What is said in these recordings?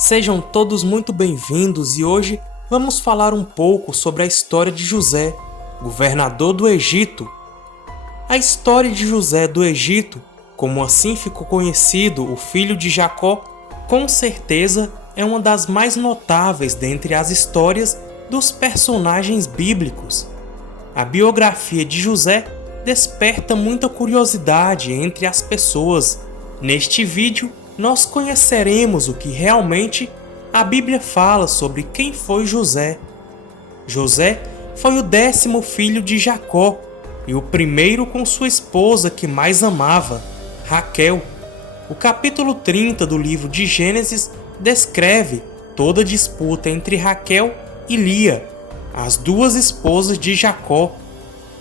Sejam todos muito bem-vindos e hoje vamos falar um pouco sobre a história de José, governador do Egito. A história de José do Egito, como assim ficou conhecido, o filho de Jacó, com certeza é uma das mais notáveis dentre as histórias dos personagens bíblicos. A biografia de José desperta muita curiosidade entre as pessoas. Neste vídeo, nós conheceremos o que realmente a Bíblia fala sobre quem foi José. José foi o 10º filho de Jacó e o primeiro com sua esposa que mais amava, Raquel. O capítulo 30 do livro de Gênesis descreve toda a disputa entre Raquel e Lia, as duas esposas de Jacó.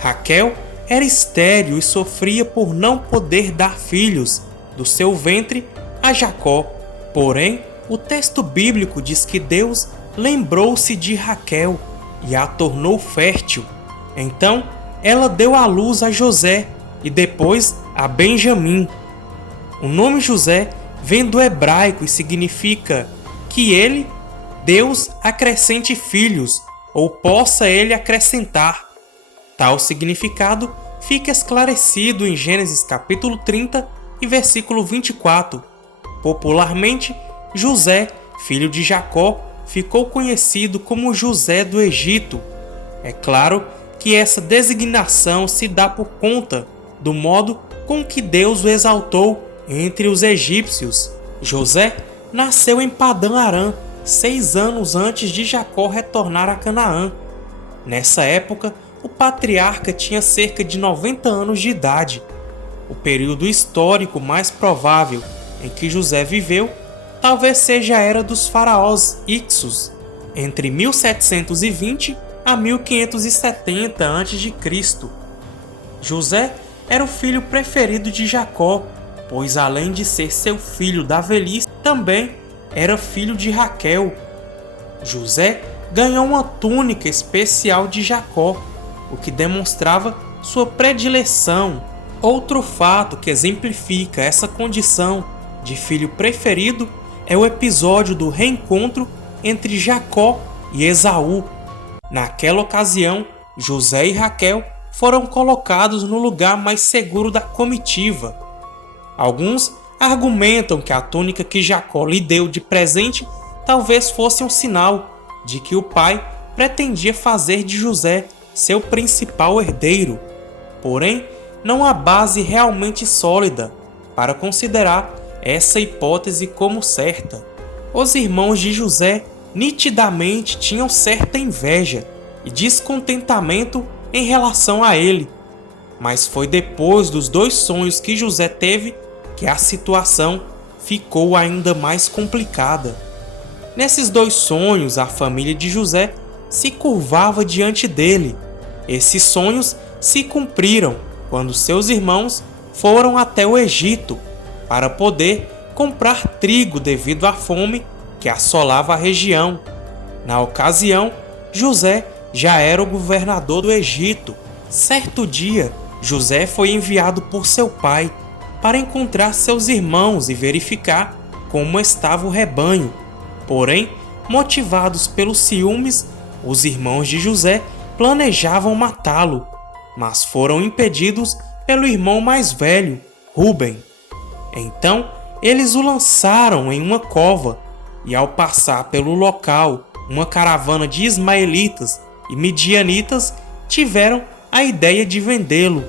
Raquel era estéril e sofria por não poder dar filhos do seu ventre a Jacó. Porém, o texto bíblico diz que Deus lembrou-se de Raquel e a tornou fértil. Então, ela deu à luz a José e depois a Benjamim. O nome José vem do hebraico e significa que ele, Deus, acrescente filhos ou possa ele acrescentar. Tal significado fica esclarecido em Gênesis capítulo 30 e versículo 24. Popularmente, José, filho de Jacó, ficou conhecido como José do Egito. É claro que essa designação se dá por conta do modo com que Deus o exaltou entre os egípcios. José nasceu em Padã-Arã, 6 anos antes de Jacó retornar a Canaã. Nessa época, o patriarca tinha cerca de 90 anos de idade. O período histórico mais provável em que José viveu talvez seja a era dos faraós Ixos, entre 1720 a 1570 a.C. José era o filho preferido de Jacó, pois além de ser seu filho da velhice, também era filho de Raquel. José ganhou uma túnica especial de Jacó, o que demonstrava sua predileção. Outro fato que exemplifica essa condição de filho preferido é o episódio do reencontro entre Jacó e Esaú. Naquela ocasião, José e Raquel foram colocados no lugar mais seguro da comitiva. Alguns argumentam que a túnica que Jacó lhe deu de presente talvez fosse um sinal de que o pai pretendia fazer de José seu principal herdeiro. Porém, não há base realmente sólida para considerar essa hipótese como certa. Os irmãos de José nitidamente tinham certa inveja e descontentamento em relação a ele, mas foi depois dos 2 sonhos que José teve que a situação ficou ainda mais complicada. Nesses 2 sonhos, a família de José se curvava diante dele. Esses sonhos se cumpriram quando seus irmãos foram até o Egito para poder comprar trigo devido à fome que assolava a região. Na ocasião, José já era o governador do Egito. Certo dia, José foi enviado por seu pai para encontrar seus irmãos e verificar como estava o rebanho. Porém, motivados pelos ciúmes, os irmãos de José planejavam matá-lo, mas foram impedidos pelo irmão mais velho, Rúben. Então, eles o lançaram em uma cova, e ao passar pelo local, uma caravana de ismaelitas e midianitas tiveram a ideia de vendê-lo.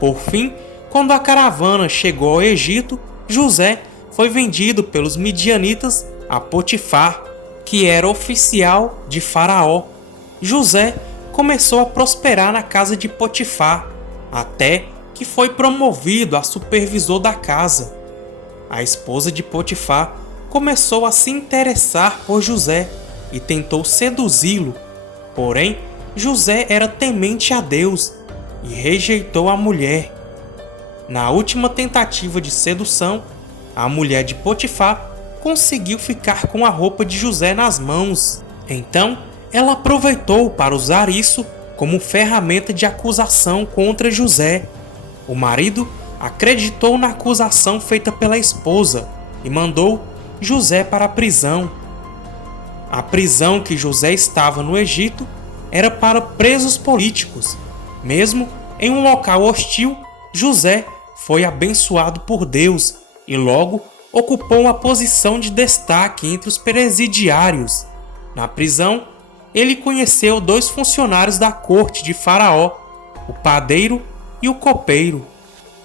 Por fim, quando a caravana chegou ao Egito, José foi vendido pelos midianitas a Potifar, que era oficial de Faraó. José começou a prosperar na casa de Potifar, até que foi promovido a supervisor da casa. A esposa de Potifar começou a se interessar por José e tentou seduzi-lo. Porém, José era temente a Deus e rejeitou a mulher. Na última tentativa de sedução, a mulher de Potifar conseguiu ficar com a roupa de José nas mãos. Então, ela aproveitou para usar isso como ferramenta de acusação contra José. O marido acreditou na acusação feita pela esposa e mandou José para a prisão. A prisão que José estava no Egito era para presos políticos. Mesmo em um local hostil, José foi abençoado por Deus e logo ocupou uma posição de destaque entre os presidiários. Na prisão, ele conheceu 2 funcionários da corte de Faraó, o padeiro e o copeiro.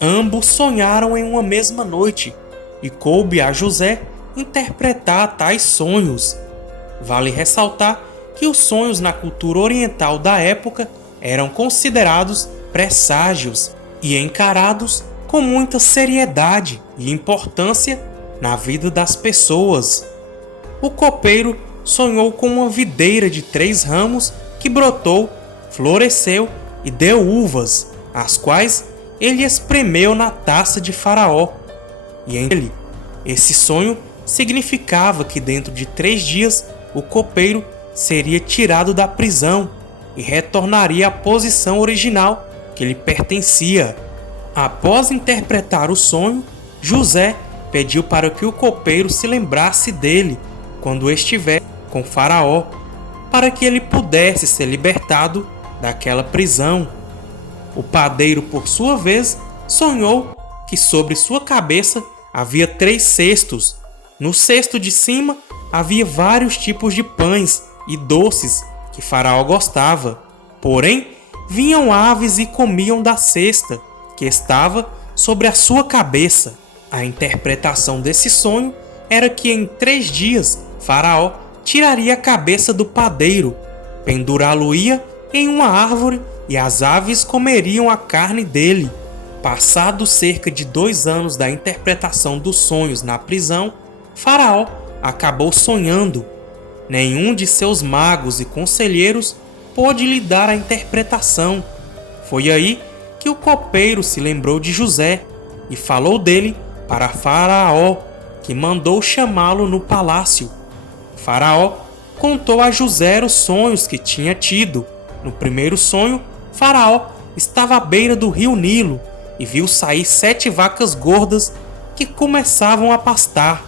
Ambos sonharam em uma mesma noite e coube a José interpretar tais sonhos. Vale ressaltar que os sonhos na cultura oriental da época eram considerados presságios e encarados com muita seriedade e importância na vida das pessoas. O copeiro sonhou com uma videira de 3 ramos que brotou, floresceu e deu uvas, as quais ele espremeu na taça de Faraó. E em ele, esse sonho significava que dentro de 3 dias o copeiro seria tirado da prisão e retornaria à posição original que lhe pertencia. Após interpretar o sonho, José pediu para que o copeiro se lembrasse dele quando estiver com Faraó, para que ele pudesse ser libertado daquela prisão. O padeiro, por sua vez, sonhou que sobre sua cabeça havia 3 cestos. No cesto de cima havia vários tipos de pães e doces que Faraó gostava. Porém, vinham aves e comiam da cesta que estava sobre a sua cabeça. A interpretação desse sonho era que em 3 dias Faraó tiraria a cabeça do padeiro, pendurá-lo-ia em uma árvore e as aves comeriam a carne dele. Passados cerca de 2 anos da interpretação dos sonhos na prisão, Faraó acabou sonhando. Nenhum de seus magos e conselheiros pôde lhe dar a interpretação. Foi aí que o copeiro se lembrou de José e falou dele para Faraó, que mandou chamá-lo no palácio. Faraó contou a José os sonhos que tinha tido. No primeiro sonho, Faraó estava à beira do rio Nilo e viu sair 7 vacas gordas que começavam a pastar.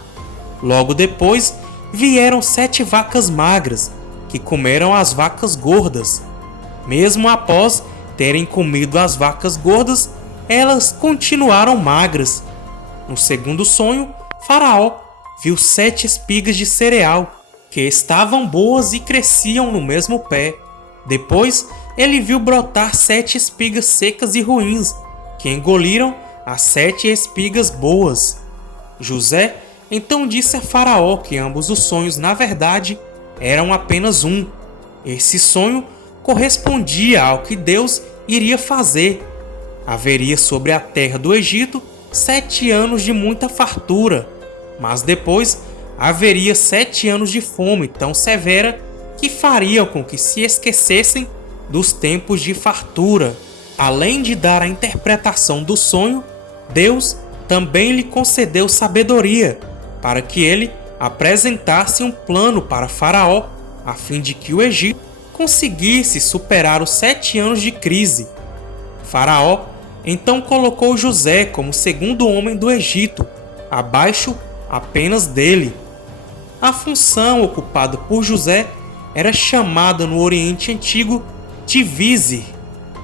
Logo depois, vieram 7 vacas magras que comeram as vacas gordas. Mesmo após terem comido as vacas gordas, elas continuaram magras. No segundo sonho, Faraó viu 7 espigas de cereal que estavam boas e cresciam no mesmo pé. Depois, ele viu brotar 7 espigas secas e ruins que engoliram as 7 espigas boas. José então disse a Faraó que ambos os sonhos, na verdade, eram apenas um. Esse sonho correspondia ao que Deus iria fazer. Haveria sobre a terra do Egito 7 anos de muita fartura, mas depois haveria 7 anos de fome tão severa que fariam com que se esquecessem dos tempos de fartura. Além de dar a interpretação do sonho, Deus também lhe concedeu sabedoria para que ele apresentasse um plano para Faraó, a fim de que o Egito conseguisse superar os 7 anos de crise. Faraó então colocou José como segundo homem do Egito, abaixo apenas dele. A função ocupada por José era chamada no Oriente Antigo de vizir.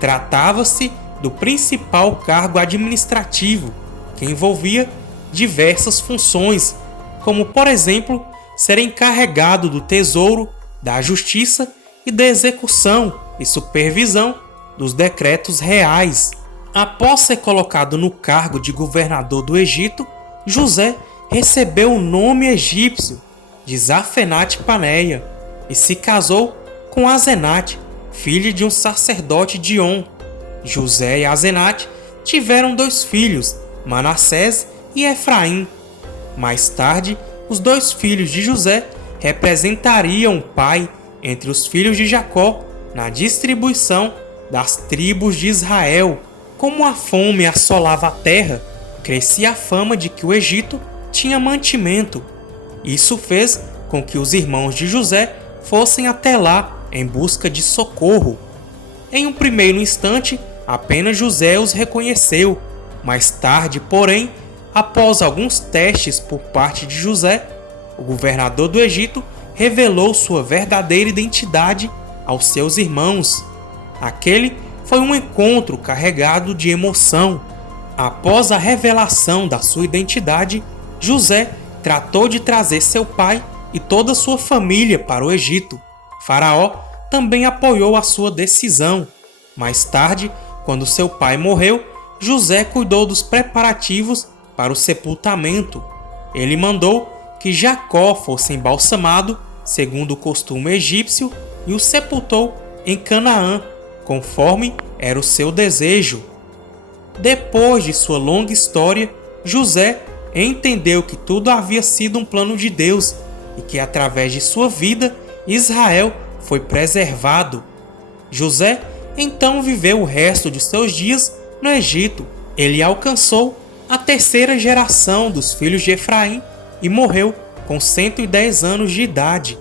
Tratava-se do principal cargo administrativo, que envolvia diversas funções, como, por exemplo, ser encarregado do tesouro, da justiça e da execução e supervisão dos decretos reais. Após ser colocado no cargo de governador do Egito, José recebeu o nome egípcio de Zafenate-Paneia e se casou com Asenate, filha de um sacerdote de On. José e Asenate tiveram 2 filhos, Manassés e Efraim. Mais tarde, os 2 filhos de José representariam o pai entre os filhos de Jacó na distribuição das tribos de Israel. Como a fome assolava a terra, crescia a fama de que o Egito tinha mantimento. Isso fez com que os irmãos de José fossem até lá em busca de socorro. Em um primeiro instante, apenas José os reconheceu. Mais tarde, porém, após alguns testes por parte de José, o governador do Egito revelou sua verdadeira identidade aos seus irmãos. Aquele foi um encontro carregado de emoção. Após a revelação da sua identidade, José tratou de trazer seu pai e toda sua família para o Egito. Faraó também apoiou a sua decisão. Mais tarde, quando seu pai morreu, José cuidou dos preparativos para o sepultamento. Ele mandou que Jacó fosse embalsamado, segundo o costume egípcio, e o sepultou em Canaã, conforme era o seu desejo. Depois de sua longa história, José entendeu que tudo havia sido um plano de Deus e que através de sua vida, Israel foi preservado. José então viveu o resto de seus dias no Egito. Ele alcançou a terceira geração dos filhos de Efraim e morreu com 110 anos de idade.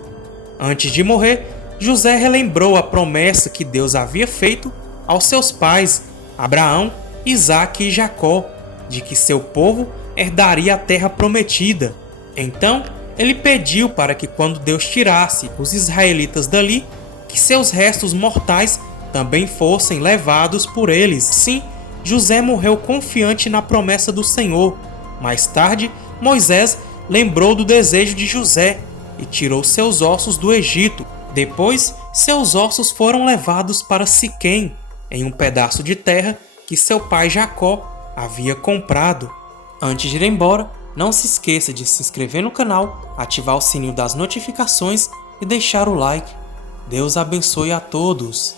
Antes de morrer, José relembrou a promessa que Deus havia feito aos seus pais, Abraão, Isaque e Jacó, de que seu povo herdaria a terra prometida. Então, ele pediu para que quando Deus tirasse os israelitas dali, que seus restos mortais também fossem levados por eles. Sim, José morreu confiante na promessa do Senhor. Mais tarde, Moisés lembrou do desejo de José e tirou seus ossos do Egito. Depois, seus ossos foram levados para Siquém, em um pedaço de terra que seu pai Jacó havia comprado. Antes de ir embora, não se esqueça de se inscrever no canal, ativar o sininho das notificações e deixar o like. Deus abençoe a todos.